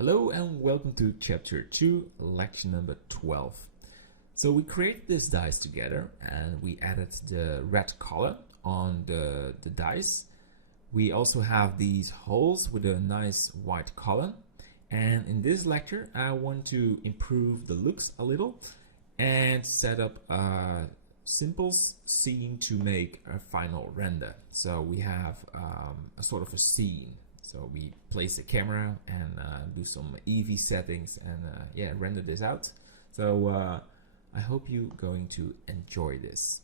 Hello and welcome to chapter 2, lecture number 12. So we created this dice together and we added the red color on the dice. We also have these holes with a nice white color. And in this lecture, I want to improve the looks a little and set up a simple scene to make a final render. So we have a sort of a scene. So we place the camera and do some Eevee settings and render this out. So I hope you're going to enjoy this.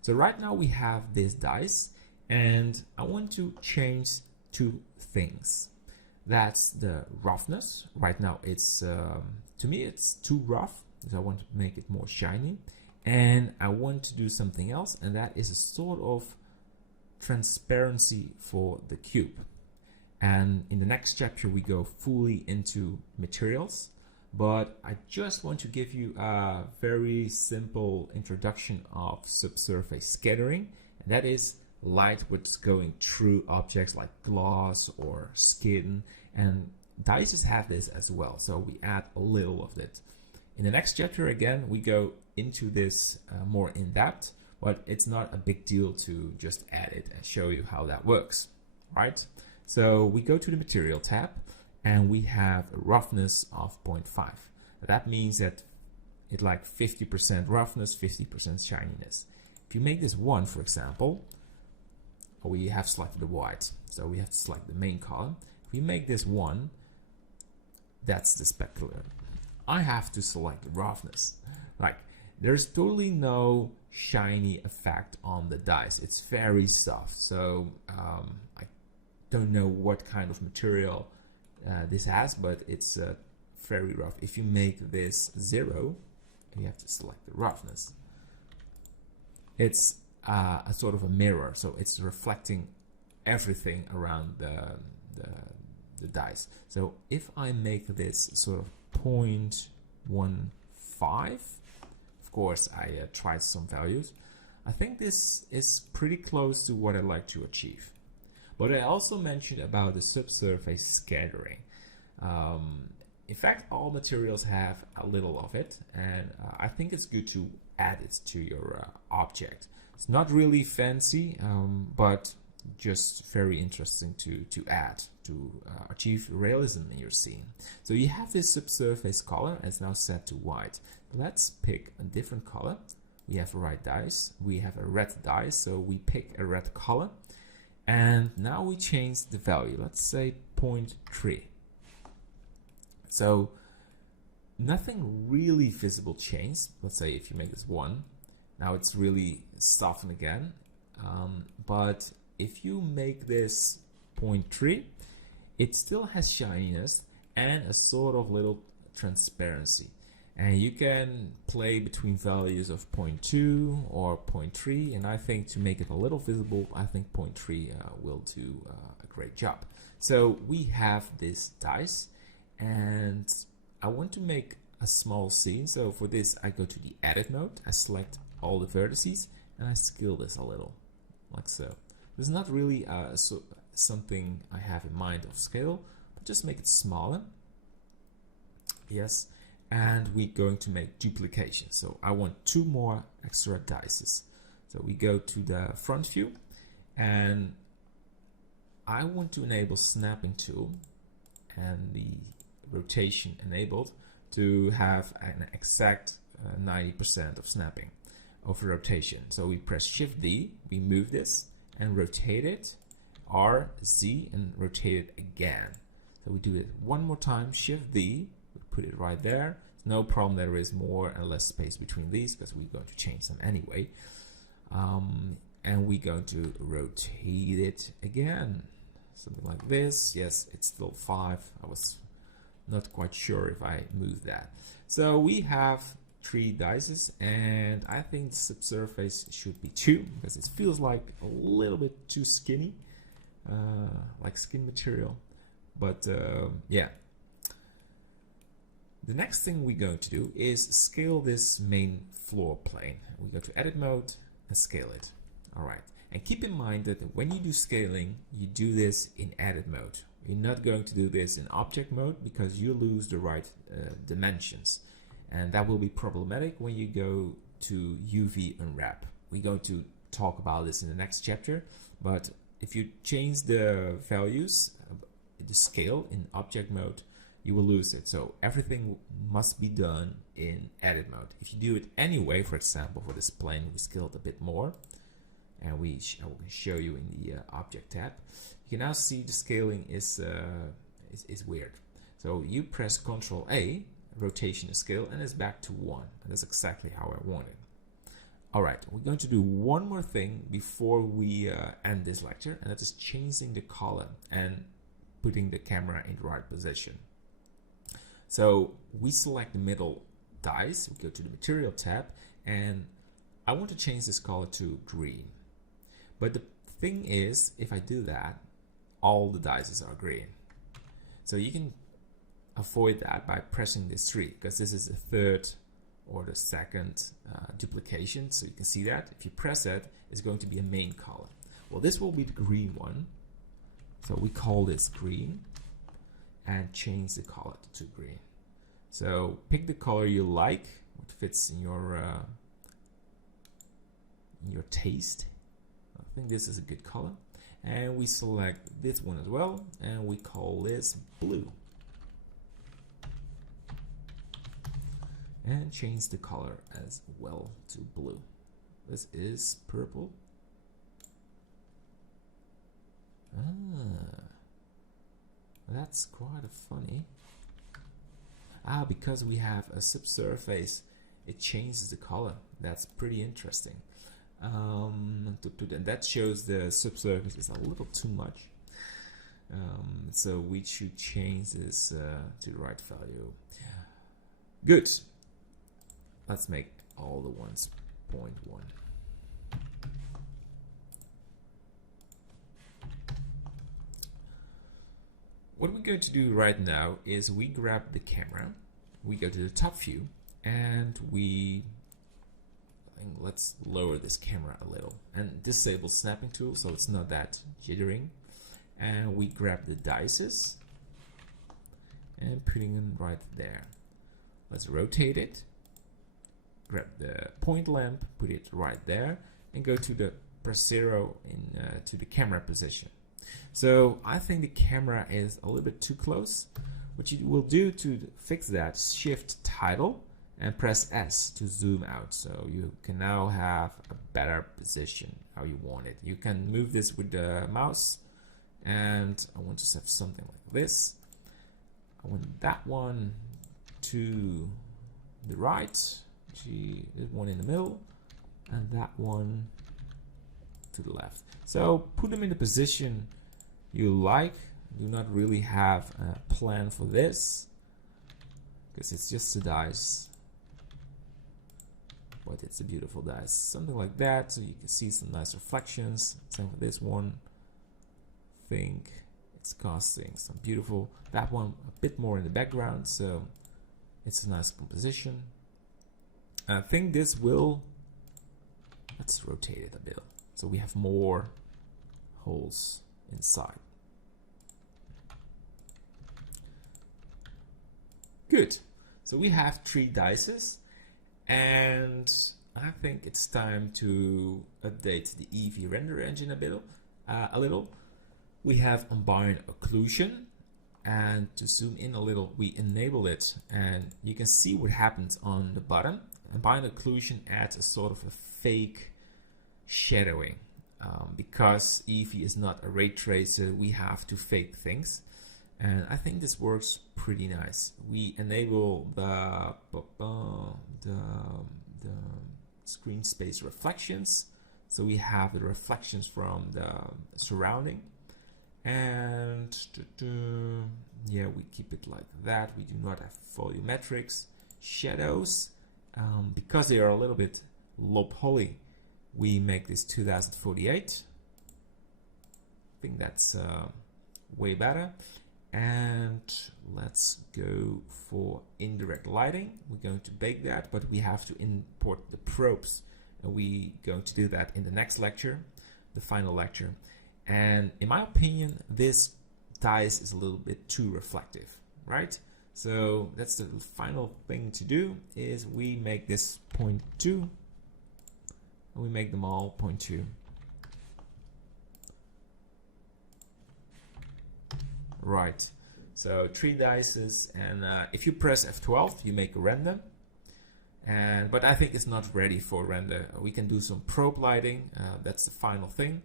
So right now we have this dice and I want to change two things. That's the roughness. Right now it's, to me it's too rough, so I want to make it more shiny. And I want to do something else, and that is a sort of transparency for the cube. And in the next chapter we go fully into materials, but I just want to give you a very simple introduction of subsurface scattering, and that is light which is going through objects like glass or skin, and dices have this as well, so we add a little of it. In the next chapter again we go into this more in depth, but it's not a big deal to just add it and show you how that works, right? So we go to the material tab and we have a roughness of 0.5. That means that it's like 50% roughness, 50% shininess. If you make this 1, for example, we have selected the white, so we have to select the main column. If we make this 1, that's the specular. I have to select the roughness. Like, there's totally no shiny effect on the dice. It's very soft, so I don't know what kind of material this has, but it's very rough. If you make this 0, you have to select the roughness. It's a sort of a mirror, so it's reflecting everything around the dice. So if I make this sort of 0.15, of course I tried some values. I think this is pretty close to what I'd like to achieve. But I also mentioned about the subsurface scattering. In fact, all materials have a little of it, and I think it's good to add it to your object. It's not really fancy, but just very interesting to add to achieve realism in your scene. So you have this subsurface color, and it's now set to white. Let's pick a different color. We have a red dice. We have a red dice, so we pick a red color. And now we change the value, let's say 0.3. So nothing really visible changed. Let's say if you make this 1, now it's really softened again. But if you make this 0.3, it still has shininess and a sort of little transparency. And you can play between values of 0.2 or 0.3, and I think to make it a little visible, I think 0.3 will do a great job. So we have this dice, and I want to make a small scene. So for this, I go to the edit mode, I select all the vertices, and I scale this a little, like so. This is not really something I have in mind of scale, but just make it smaller. Yes. And we're going to make duplication. So I want 2 more extra dices. So we go to the front view and I want to enable snapping tool and the rotation enabled to have an exact 90% of snapping of rotation. So we press Shift D, we move this and rotate it, R, Z, and rotate it again. So we do it one more time, Shift D, put it right there. No problem, there is more and less space between these because we're going to change them anyway. And we're going to rotate it again. Something like this. Yes, it's still 5. I was not quite sure if I moved that. So we have 3 dices, and I think the subsurface should be 2 because it feels like a little bit too skinny, like skin material. But yeah. The next thing we're going to do is scale this main floor plane. We go to edit mode and scale it. All right. And keep in mind that when you do scaling, you do this in edit mode. You're not going to do this in object mode because you lose the right dimensions, and that will be problematic when you go to UV unwrap. We're going to talk about this in the next chapter, but if you change the values, the scale in object mode, you will lose it. So everything must be done in edit mode. If you do it anyway, for example, for this plane, we scaled a bit more, and I will show you in the object tab. You can now see the scaling is weird. So you press Ctrl A, rotation and scale, and it's back to 1. And that's exactly how I want it. All right, we're going to do one more thing before we end this lecture, and that is changing the color and putting the camera in the right position. So we select the middle dice, we go to the material tab, and I want to change this color to green. But the thing is, if I do that, all the dices are green. So you can avoid that by pressing this 3, because this is the third or the second duplication. So you can see that if you press it, it's going to be a main color. Well, this will be the green one. So we call this green and change the color to green. So pick the color you like, what fits in your taste. I think this is a good color. And we select this one as well, and we call this blue. And change the color as well to blue. This is purple. That's quite funny. Because we have a subsurface, it changes the color. That's pretty interesting. And that shows the subsurface is a little too much. So we should change this to the right value. Good. Let's make all the ones 0.1. What we're going to do right now is we grab the camera, we go to the top view, and let's lower this camera a little and disable snapping tool so it's not that jittering. And we grab the dices and putting them right there. Let's rotate it. Grab the point lamp, put it right there, and go to the press 0 to the camera position. So I think the camera is a little bit too close. What you will do to fix that, shift title and press S to zoom out. So you can now have a better position how you want it. You can move this with the mouse, and I want to have something like this. I want that one to the right, this one in the middle, and that one to the left. So put them in the position you like. Do not really have a plan for this because it's just a dice, but it's a beautiful dice. Something like that, so you can see some nice reflections. Same for this one. Think it's casting some beautiful. That one a bit more in the background, so it's a nice composition. I think this will. Let's rotate it a bit so we have more holes inside. Good. So we have 3 dices, and I think it's time to update the Eevee render engine a little. We have ambient occlusion, and to zoom in a little, we enable it, and you can see what happens on the bottom. Ambient occlusion adds a sort of a fake shadowing. Because Eevee is not a ray tracer, we have to fake things, and I think this works pretty nice. We enable the screen space reflections, so we have the reflections from the surrounding, and yeah, we keep it like that. We do not have volumetrics. Shadows, because they are a little bit low poly, we make this 2048. I think that's way better. And let's go for indirect lighting. We're going to bake that, but we have to import the probes, and we're going to do that in the next lecture, the final lecture. And in my opinion, this dice is a little bit too reflective, right? So that's the final thing to do, is we make this 0.2 and we make them all 0.2. Right, so 3 dices, and if you press F12 you make a render, but I think it's not ready for render. We can do some probe lighting, that's the final thing.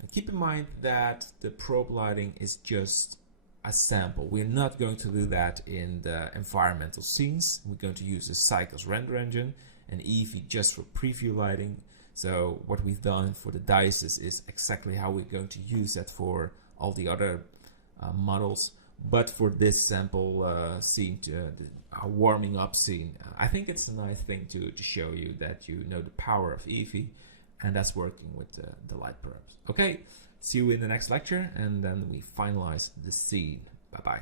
And keep in mind that the probe lighting is just a sample. We're not going to do that in the environmental scenes. We're going to use the Cycles render engine and Eevee just for preview lighting. So what we've done for the dices is exactly how we're going to use that for all the other models. But for this sample scene, a warming up scene, I think it's a nice thing to show you that you know the power of Eevee, and that's working with the light probes. Okay, see you in the next lecture, and then we finalize the scene. Bye bye.